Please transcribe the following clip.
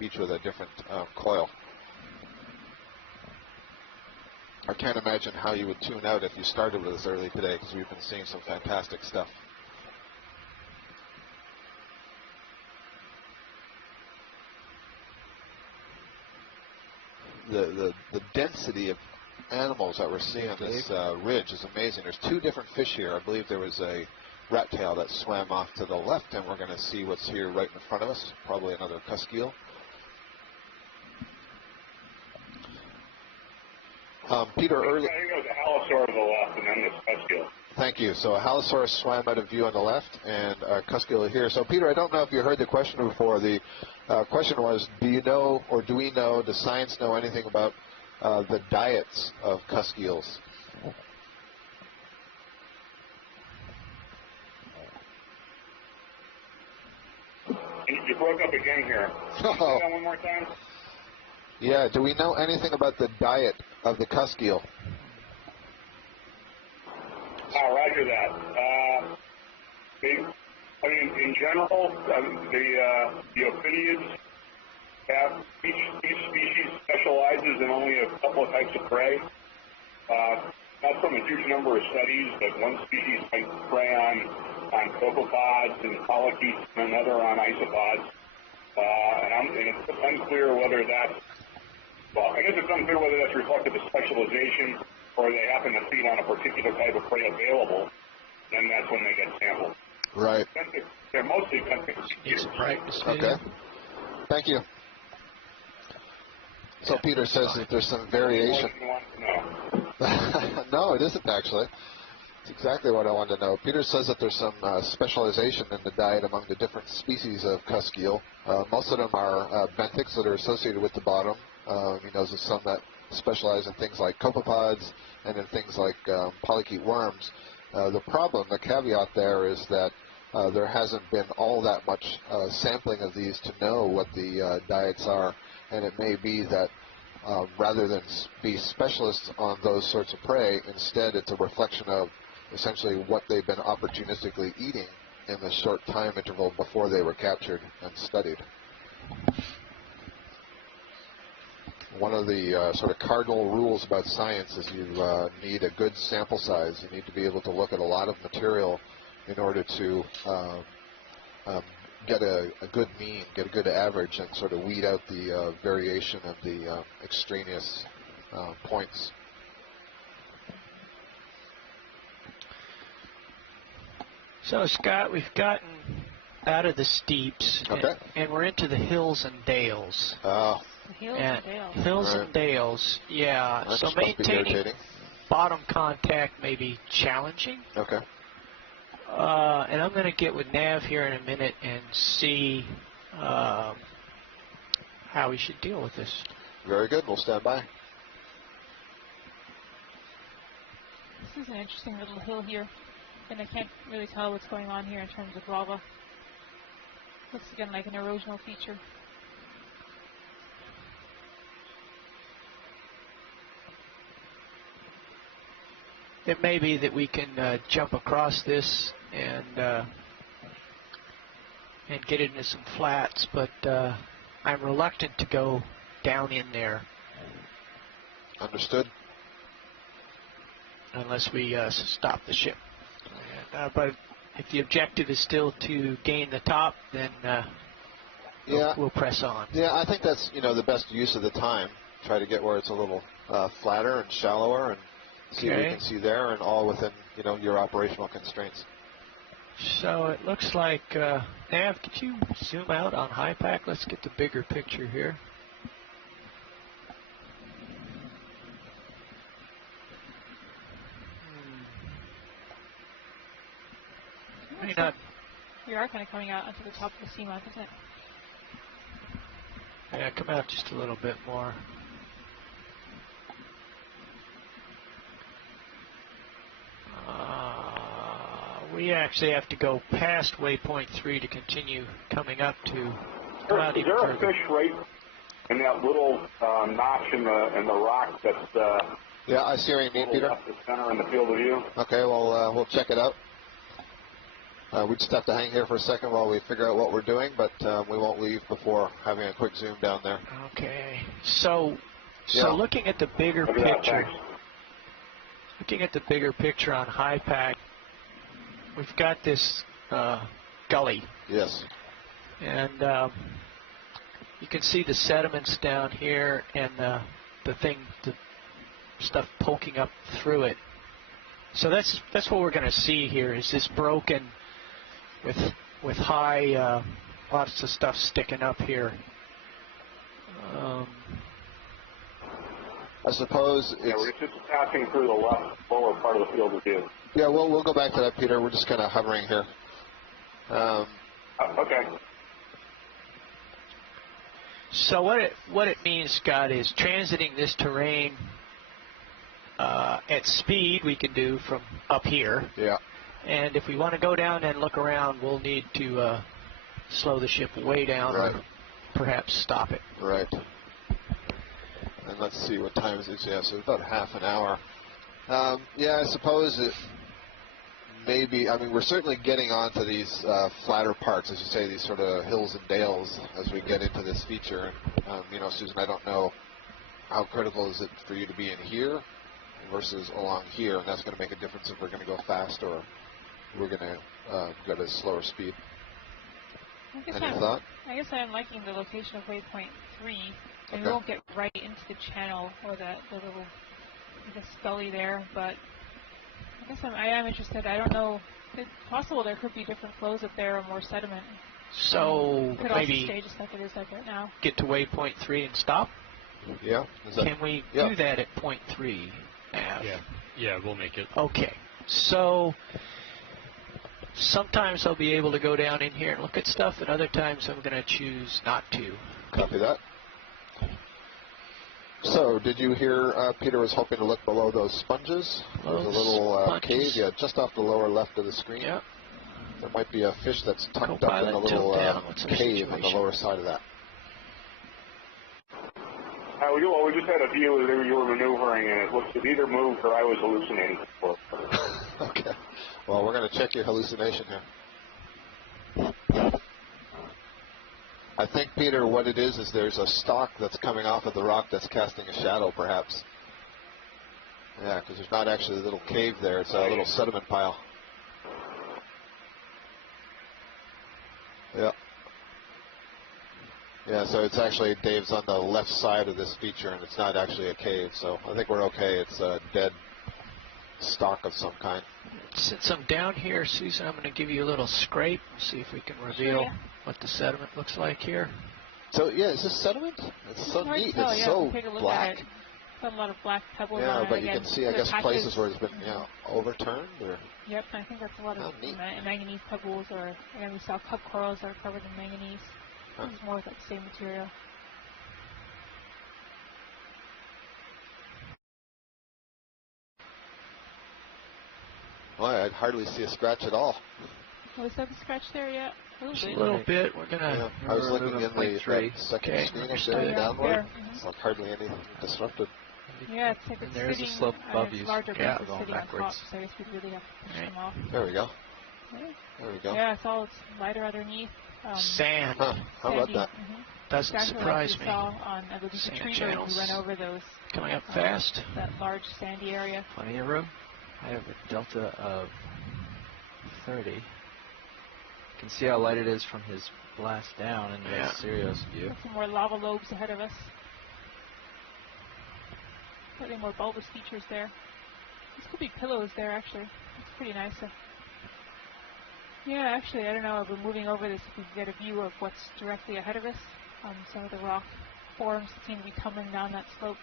each with a different coil. I can't imagine how you would tune out if you started with us early today, because we've been seeing some fantastic stuff. The density of animals that we're seeing on this ridge is amazing. There's two different fish here. I believe there was a rat tail that swam off to the left, and we're going to see what's here right in front of us, probably another cusk eel. Peter, earlier. I think it was a halosaur to the left, and then this cusk eel. Thank you. So a halosaurus swam out of view on the left, and a cusk eel here. So Peter, I don't know if you heard the question before. The question was, do you know, or do we know, does science know anything about the diets of cusk eels? You broke up again here. Can you say that one more time? Yeah, do we know anything about the diet of the cusk eel? Roger that. In general, the ophidiids have, each species specializes in only a couple of types of prey. Not from a huge number of studies, but one species might prey on copepods and polychaetes, and another on isopods. And it's unclear whether that's, well, I guess it's unclear whether that's reflective of specialization or they happen to feed on a particular type of prey available, then that's when they get sampled. Right. They're mostly benthic. Okay. Thank you. So Peter says that there's some variation. No, it isn't actually. It's exactly what I wanted to know. Peter says that there's some specialization in the diet among the different species of cusk eel. Most of them are benthics that are associated with the bottom. He knows of some that specialize in things like copepods and in things like polychaete worms. The problem, the caveat there is that there hasn't been all that much sampling of these to know what the diets are, and it may be that rather than be specialists on those sorts of prey, instead it's a reflection of essentially what they've been opportunistically eating in the short time interval before they were captured and studied. One of the sort of cardinal rules about science is you need a good sample size. You need to be able to look at a lot of material in order to get a good mean, get a good average, and sort of weed out the variation of the extraneous points. So, Scott, we've gotten out of the steeps, and we're into the hills and dales. Hills and dales. Hills and dales, yeah. That so maintaining bottom contact may be challenging. Okay. And I'm going to get with Nav here in a minute and see how we should deal with this. Very good. We'll stand by. This is an interesting little hill here, and I can't really tell what's going on here in terms of lava. Looks again like an erosional feature. It may be that we can jump across this and get into some flats, but I'm reluctant to go down in there. Understood. Unless we stop the ship. But if the objective is still to gain the top, then we'll press on. Yeah, I think that's the best use of the time. Try to get where it's a little flatter and shallower, and see what you can see there, and all within your operational constraints. So it looks like Nav, could you zoom out on HiPAC? Let's get the bigger picture here. We are kind of coming out onto the top of the seamount, isn't it? Yeah, come out just a little bit more. We actually have to go past waypoint 3 to continue coming up to. Is there a fish right in that little notch in the rock that's? Yeah, I see what you mean, Peter. Left the center in the field of view. Okay, well we'll check it out. We just have to hang here for a second while we figure out what we're doing, but we won't leave before having a quick zoom down there. Okay. So looking at the bigger picture on high pack, we've got this gully. Yes. And you can see the sediments down here and the stuff poking up through it. So that's what we're going to see here, is this broken with high, lots of stuff sticking up here. I suppose we're just passing through the lower part of the field of view. Yeah, we'll go back to that, Peter. We're just kind of hovering here. Okay. So what it means, Scott, is transiting this terrain at speed we can do from up here. Yeah. And if we want to go down and look around, we'll need to slow the ship way down, right, or perhaps stop it. Right. And let's see what time is it. Yeah, so about half an hour. Yeah, I suppose it maybe. I mean, we're certainly getting onto these flatter parts, as you say, these sort of hills and dales as we get into this feature. And, you know, Susan, I don't know how critical is it for you to be in here versus along here, and that's going to make a difference if we're going to go fast or we're going to go at a slower speed. Any thought? I guess I'm liking the location of waypoint 3, and we won't get right into the channel or the little gully there, but I guess I am interested. I don't know. It's possible there could be different flows up there or more sediment. So could maybe also stay just like it is like right now. Get to waypoint 3 and stop? Yeah. Can we do that at point 3? Yeah, we'll make it. Okay. So sometimes I'll be able to go down in here and look at stuff, and other times I'm going to choose not to. Copy that. So, did you hear Peter was hoping to look below those sponges? There's a little cave, just off the lower left of the screen. Yeah. There might be a fish that's tucked up in a little cave on the lower side of that. We just had a view as you were maneuvering, and it either moved or I was hallucinating. Okay. Well, we're going to check your hallucination here. I think, Peter, what it is there's a stalk that's coming off of the rock that's casting a shadow, perhaps. Yeah, because there's not actually a little cave there. It's a little sediment pile. Yeah. Yeah, so it's actually, Dave's on the left side of this feature, and it's not actually a cave, so I think we're okay. It's a dead stalk of some kind. Since I'm down here, Susan, I'm going to give you a little scrape, see if we can reveal what the sediment looks like here. So, yeah, is this sediment? It's so neat. It's so black. Got a lot of black pebbles on it. Yeah, but you can see, I guess, places where it's been overturned. Or Yep, I think that's a lot of manganese pebbles, or again, we saw cup corals that are covered in manganese. This is more like the same material. Well, I'd hardly see a scratch at all. Was that the scratch there yet? Just a little bit. We're gonna. I was looking in the second screen up there downward. It's like hardly anything disrupted. Yeah, it's like it's there's sitting, a slope above you. Larger Yeah, sitting on top, so I guess we really have to push them off. There we go. There we go. Yeah, it's all lighter underneath. Sand. How about that? Doesn't surprise like we me. saw on the retriever when we went over those. Coming up fast. That large sandy area. Plenty of room. I have a delta of 30. You can see how light it is from his blast down in the Sirius view. Got some more lava lobes ahead of us. Slightly more bulbous features there. These could be pillows there, actually. It's pretty nice. Yeah, actually, I don't know. I've been moving over this if we can get a view of what's directly ahead of us. Some of the rock forms that seem to be tumbling down that slope.